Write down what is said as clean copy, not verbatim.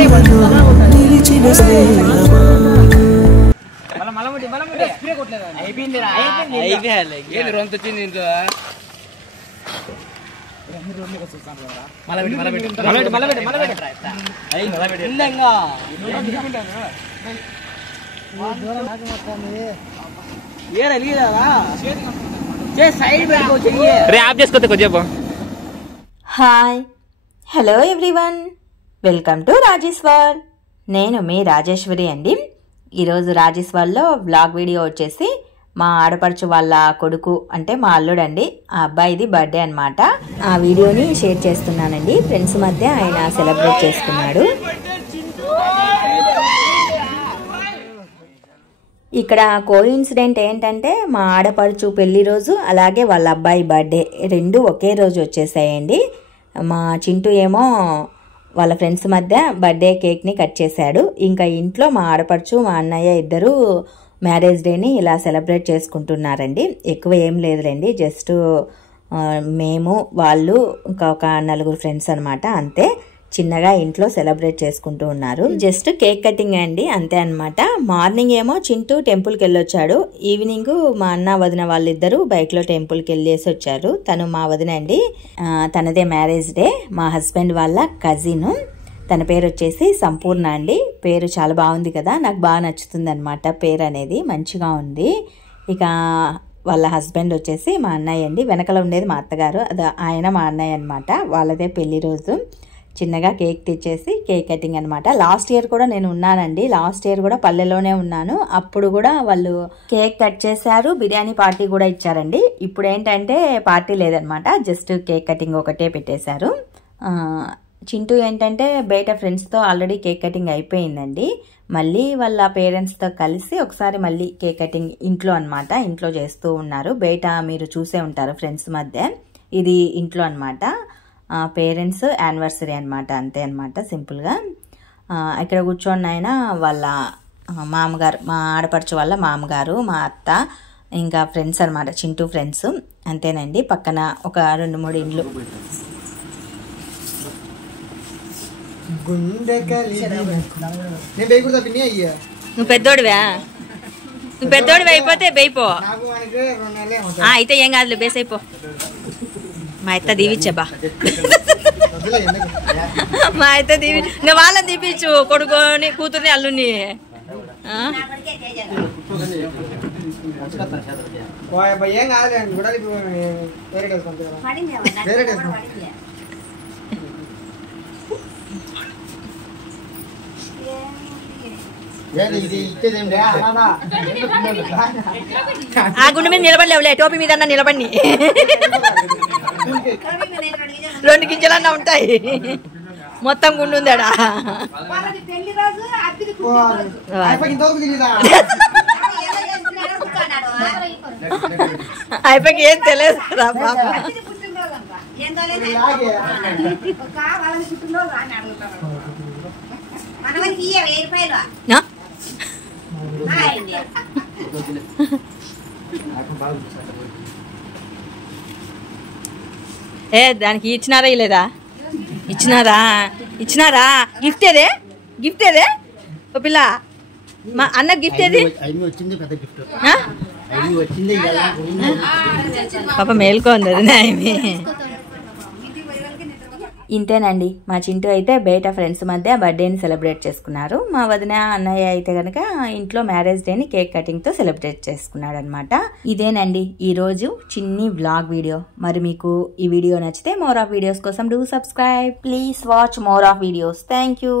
Hi hello everyone, welcome to Rajeshwar. నేను మీ రాజేశ్వరి అండి. ఈరోజు రాజేశ్వర్లో వ్లాగ్ వీడియో వచ్చేసి మా ఆడపడుచు వాళ్ళ కొడుకు అంటే మా అల్లుడు అండి, ఆ అబ్బాయిది బర్త్డే అనమాట. ఆ వీడియోని షేర్ చేస్తున్నానండి. ఫ్రెండ్స్ మధ్య ఆయన సెలబ్రేట్ చేసుకున్నాడు. ఇక్కడ కోఇన్సిడెంట్ ఏంటంటే మా ఆడపడుచు పెళ్లి రోజు అలాగే వాళ్ళ అబ్బాయి బర్త్డే రెండు ఒకే రోజు వచ్చేసాయండి. మా చింటూ ఏమో వాళ్ళ ఫ్రెండ్స్ మధ్య బర్త్డే కేక్ని కట్ చేశాడు. ఇంకా ఇంట్లో మా ఆడపడుచు మా అన్నయ్య ఇద్దరు మ్యారేజ్ డేని ఇలా సెలబ్రేట్ చేసుకుంటున్నారండి. ఎక్కువ ఏం లేదులేండి, జస్ట్ మేము వాళ్ళు ఇంకా ఒక 4 ఫ్రెండ్స్ అనమాట, అంతే. చిన్నగా ఇంట్లో సెలబ్రేట్ చేసుకుంటూ ఉన్నారు. జస్ట్ కేక్ కటింగ్ అండి, అంతే అనమాట. మార్నింగ్ ఏమో చింటూ టెంపుల్కి వెళ్ళొచ్చాడు. ఈవినింగ్ మా అన్న వదిన వాళ్ళిద్దరూ బైక్లో టెంపుల్కి వెళ్ళేసి వచ్చారు. తను మా వదిన అండి, తనదే మ్యారేజ్ డే. మా హస్బెండ్ వాళ్ళ కజిన్, తన పేరు వచ్చేసి సంపూర్ణ అండి. పేరు చాలా బాగుంది కదా, నాకు బాగా నచ్చుతుంది అనమాట. పేరు అనేది మంచిగా ఉంది. ఇక వాళ్ళ హస్బెండ్ వచ్చేసి మా అన్నయ్య అండి. వెనకల ఉండేది మా అత్తగారు, అది ఆయన మా అన్నయ్య అనమాట. వాళ్ళదే పెళ్లి రోజు. చిన్నగా కేక్ తెచ్చేసి కేక్ కటింగ్ అనమాట. లాస్ట్ ఇయర్ కూడా నేను ఉన్నానండి. లాస్ట్ ఇయర్ కూడా పల్లెలోనే ఉన్నాను. అప్పుడు కూడా వాళ్ళు కేక్ కట్ చేశారు, బిర్యానీ పార్టీ కూడా ఇచ్చారండి. ఇప్పుడు ఏంటంటే పార్టీ లేదనమాట, జస్ట్ కేక్ కటింగ్ ఒకటే పెట్టేశారు. చింటూ ఏంటంటే బయట ఫ్రెండ్స్తో ఆల్రెడీ కేక్ కటింగ్ అయిపోయిందండి. మళ్ళీ వాళ్ళ పేరెంట్స్తో కలిసి ఒకసారి మళ్ళీ కేక్ కటింగ్ ఇంట్లో అనమాట, ఇంట్లో చేస్తూ ఉన్నారు. బయట మీరు చూసే ఉంటారు ఫ్రెండ్స్ మధ్య, ఇది ఇంట్లో అనమాట. పేరెంట్స్ యానివర్సరీ అనమాట, అంతే అనమాట, సింపుల్గా. ఇక్కడ కూర్చోండి ఆయన వాళ్ళ మామగారు, మా ఆడపడుచు వాళ్ళ మామగారు, మా అత్త, ఇంకా ఫ్రెండ్స్ అనమాట, చింటూ ఫ్రెండ్స్, అంతేనండి. పక్కన ఒక 2-3 ఇండ్లు. నువ్వు పెద్దోడివా? నువ్వు పెద్దోడివి అయిపోతే బేయిపో. అయితే ఏం కాదులే, బేస్ అయిపో. మా అత్త దీవిచ్చబా, మా అత్త దీవి, ఇంకా వాళ్ళని దీపించు, కొడుకుని కూతుర్ని అల్లుని. ఆ గుండె మీద నిలబడలేవులే, టోపీ మీద నిలబడి 2 గింజలన్నా ఉంటాయి, మొత్తం గుండు ఉందాడా. అయిపోయి ఏం తెలియదు. దానికి ఇచ్చినారా ఇలేదా? ఇచ్చినారా గిఫ్ట్ ఏదే? గిఫ్ట్ ఏదే ఓ పిల్ల? మా అన్న గిఫ్ట్ ఏది? పాప మేల్కోంది అది. ఇంతేనండి, మా చింటూ అయితే బయట ఫ్రెండ్స్ మధ్య బర్త్డేని సెలబ్రేట్ చేసుకున్నారు. మా వదిన అన్నయ్య అయితే కనుక ఇంట్లో మ్యారేజ్ డేని కేక్ కటింగ్తో సెలబ్రేట్ చేసుకున్నాడు అనమాట. ఇదేనండి ఈరోజు చిన్ని వ్లాగ్ వీడియో. మరి మీకు ఈ వీడియో నచ్చితే మోర్ ఆఫ్ వీడియోస్ కోసం do subscribe. Please watch more of videos. Thank you.